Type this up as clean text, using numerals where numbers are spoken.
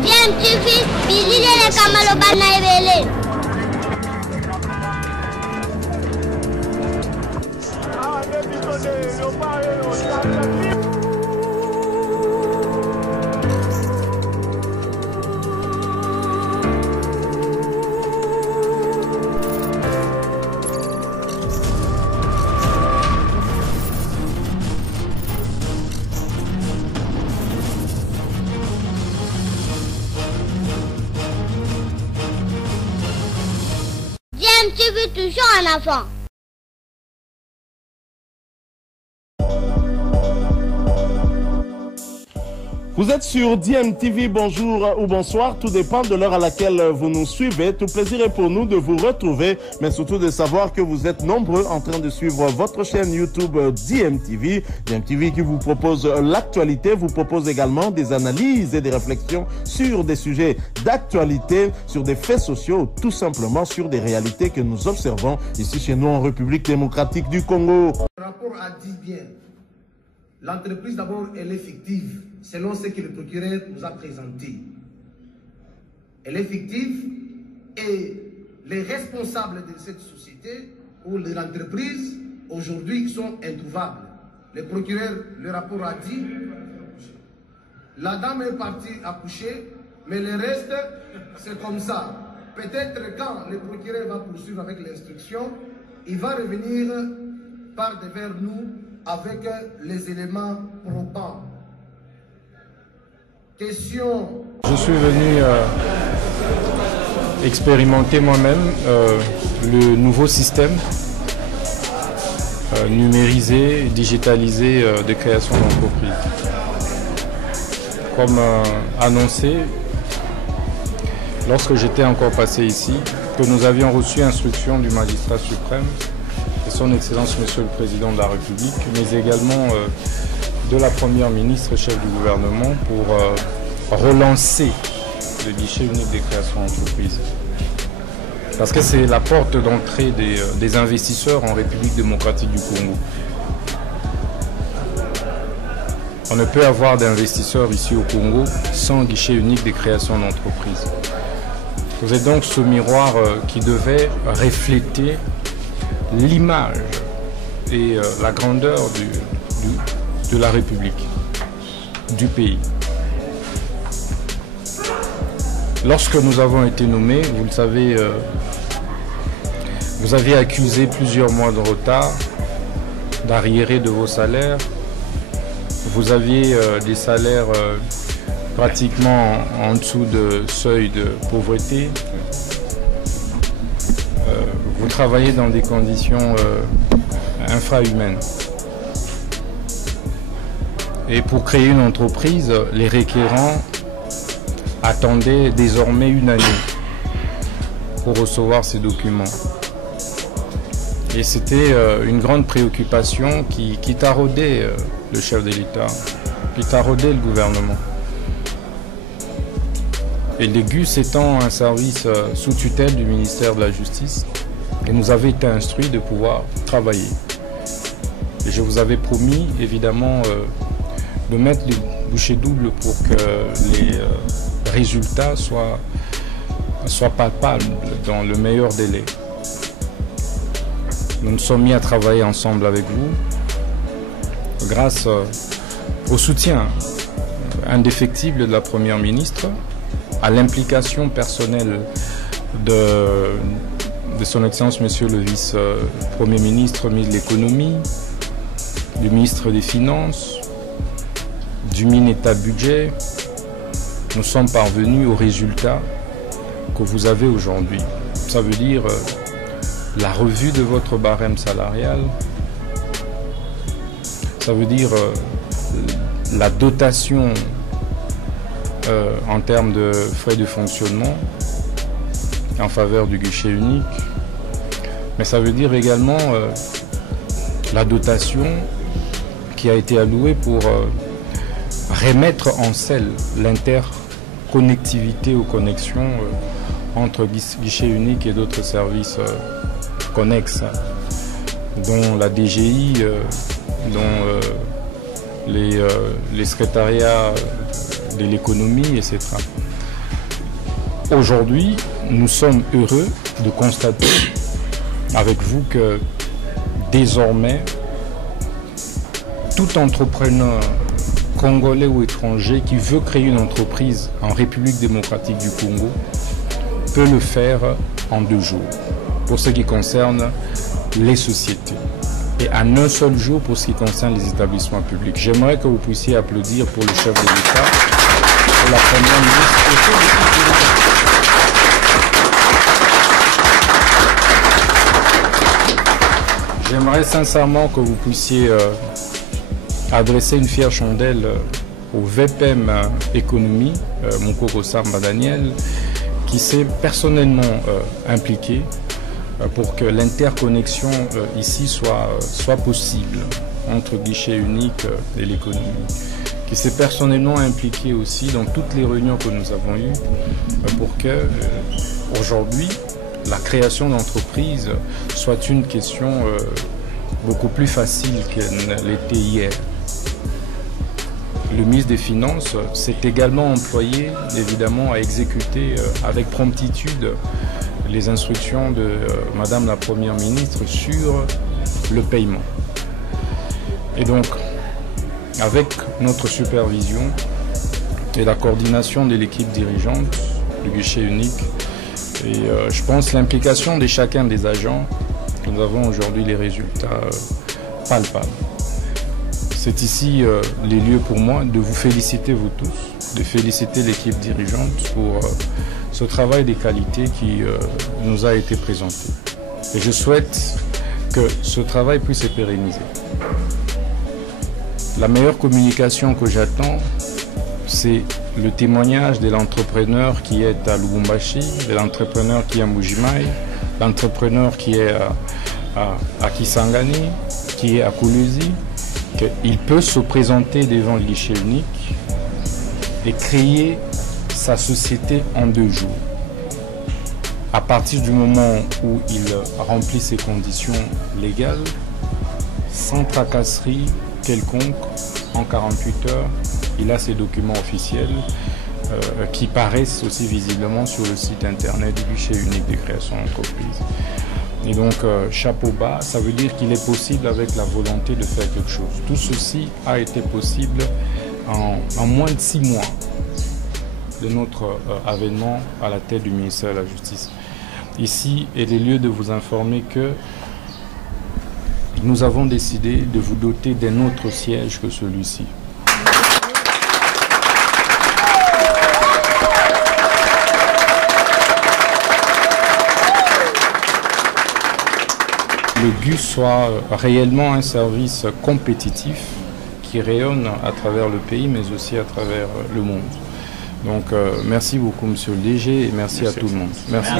Bien, tu fais, bisous les camalobana et belé. Tu veux toujours un enfant. Vous êtes sur DMTV, bonjour ou bonsoir, tout dépend de l'heure à laquelle vous nous suivez. Tout plaisir est pour nous de vous retrouver, mais surtout de savoir que vous êtes nombreux en train de suivre votre chaîne YouTube DMTV. DMTV qui vous propose l'actualité, vous propose également des analyses et des réflexions sur des sujets d'actualité, sur des faits sociaux, tout simplement sur des réalités que nous observons ici chez nous en République démocratique du Congo. Le rapport a dit bien, l'entreprise d'abord elle est fictive. Selon ce que le procureur nous a présenté. Elle est fictive et les responsables de cette société ou de l'entreprise aujourd'hui sont introuvables. Le procureur, le rapport a dit, la dame est partie accoucher, mais le reste, c'est comme ça. Peut-être quand le procureur va poursuivre avec l'instruction, il va revenir par devers nous avec les éléments probants. Question. Je suis venu expérimenter moi-même le nouveau système numérisé, digitalisé de création d'entreprise. Comme annoncé, lorsque j'étais encore passé ici, que nous avions reçu instruction du magistrat suprême et son Excellence Monsieur le Président de la République, mais également de la Première ministre, chef du gouvernement, pour relancer le guichet unique des créations d'entreprises. Parce que c'est la porte d'entrée des investisseurs en République démocratique du Congo. On ne peut avoir d'investisseurs ici au Congo sans guichet unique des créations d'entreprises. Vous êtes donc ce miroir qui devait refléter l'image et la grandeur de la République, du pays. Lorsque nous avons été nommés, vous le savez, vous aviez accusé plusieurs mois de retard, d'arriérés de vos salaires. Vous aviez des salaires pratiquement en dessous de seuil de pauvreté. Vous travaillez dans des conditions infrahumaines. Et pour créer une entreprise, les requérants attendaient désormais une année pour recevoir ces documents. Et c'était une grande préoccupation qui taraudait le chef de l'État, qui taraudait le gouvernement. Et l'Égus étant un service sous tutelle du ministère de la Justice, il nous avait été instruit de pouvoir travailler. Et je vous avais promis, évidemment, de mettre les bouchées doubles pour que les résultats soient palpables dans le meilleur délai. Nous nous sommes mis à travailler ensemble avec vous, grâce au soutien indéfectible de la Première ministre, à l'implication personnelle de son Excellence Monsieur le Vice-Premier ministre, ministre de l'Économie, du ministre des Finances, du État Budget. Nous sommes parvenus au résultat que vous avez aujourd'hui. Ça veut dire la revue de votre barème salarial, ça veut dire la dotation en termes de frais de fonctionnement en faveur du guichet unique, mais ça veut dire également la dotation qui a été allouée pour remettre en selle l'interconnectivité ou connexion entre guichet unique et d'autres services connexes, dont la DGI, dont les secrétariats de l'économie, etc. Aujourd'hui, nous sommes heureux de constater avec vous que désormais, tout entrepreneur congolais ou étranger qui veut créer une entreprise en République démocratique du Congo peut le faire en 2 jours, pour ce qui concerne les sociétés, et en un seul jour pour ce qui concerne les établissements publics. J'aimerais que vous puissiez applaudir pour le chef de l'État, pour la première ministre. J'aimerais sincèrement que vous puissiez adresser une fière chandelle au VPM économie, Moukoko Samba Daniel, qui s'est personnellement impliqué pour que l'interconnexion ici soit possible entre guichet unique et l'économie, qui s'est personnellement impliqué aussi dans toutes les réunions que nous avons eues pour que aujourd'hui la création d'entreprises soit une question beaucoup plus facile qu'elle l'était hier. Le ministre des Finances s'est également employé évidemment à exécuter avec promptitude les instructions de Madame la Première ministre sur le paiement. Et donc, avec notre supervision et la coordination de l'équipe dirigeante du guichet unique, et je pense l'implication de chacun des agents, nous avons aujourd'hui les résultats palpables. C'est ici les lieux pour moi de vous féliciter vous tous, de féliciter l'équipe dirigeante pour ce travail de qualité qui nous a été présenté. Et je souhaite que ce travail puisse se pérenniser. La meilleure communication que j'attends, c'est le témoignage de l'entrepreneur qui est à Lubumbashi, de l'entrepreneur qui est à Mbuji-Mayi, l'entrepreneur qui est à Kisangani, qui est à Kolwezi, qu'il peut se présenter devant le guichet unique et créer sa société en 2 jours. À partir du moment où il remplit ses conditions légales, sans tracasserie quelconque, en 48 heures, il a ses documents officiels qui paraissent aussi visiblement sur le site internet du guichet unique de création d'entreprise. Et donc, chapeau bas, ça veut dire qu'il est possible avec la volonté de faire quelque chose. Tout ceci a été possible en moins de 6 mois de notre avènement à la tête du ministère de la Justice. Ici est le lieu de vous informer que nous avons décidé de vous doter d'un autre siège que celui-ci. Le GUS soit réellement un service compétitif qui rayonne à travers le pays, mais aussi à travers le monde. Donc, merci beaucoup, Monsieur le DG, et merci à tout le monde. Merci.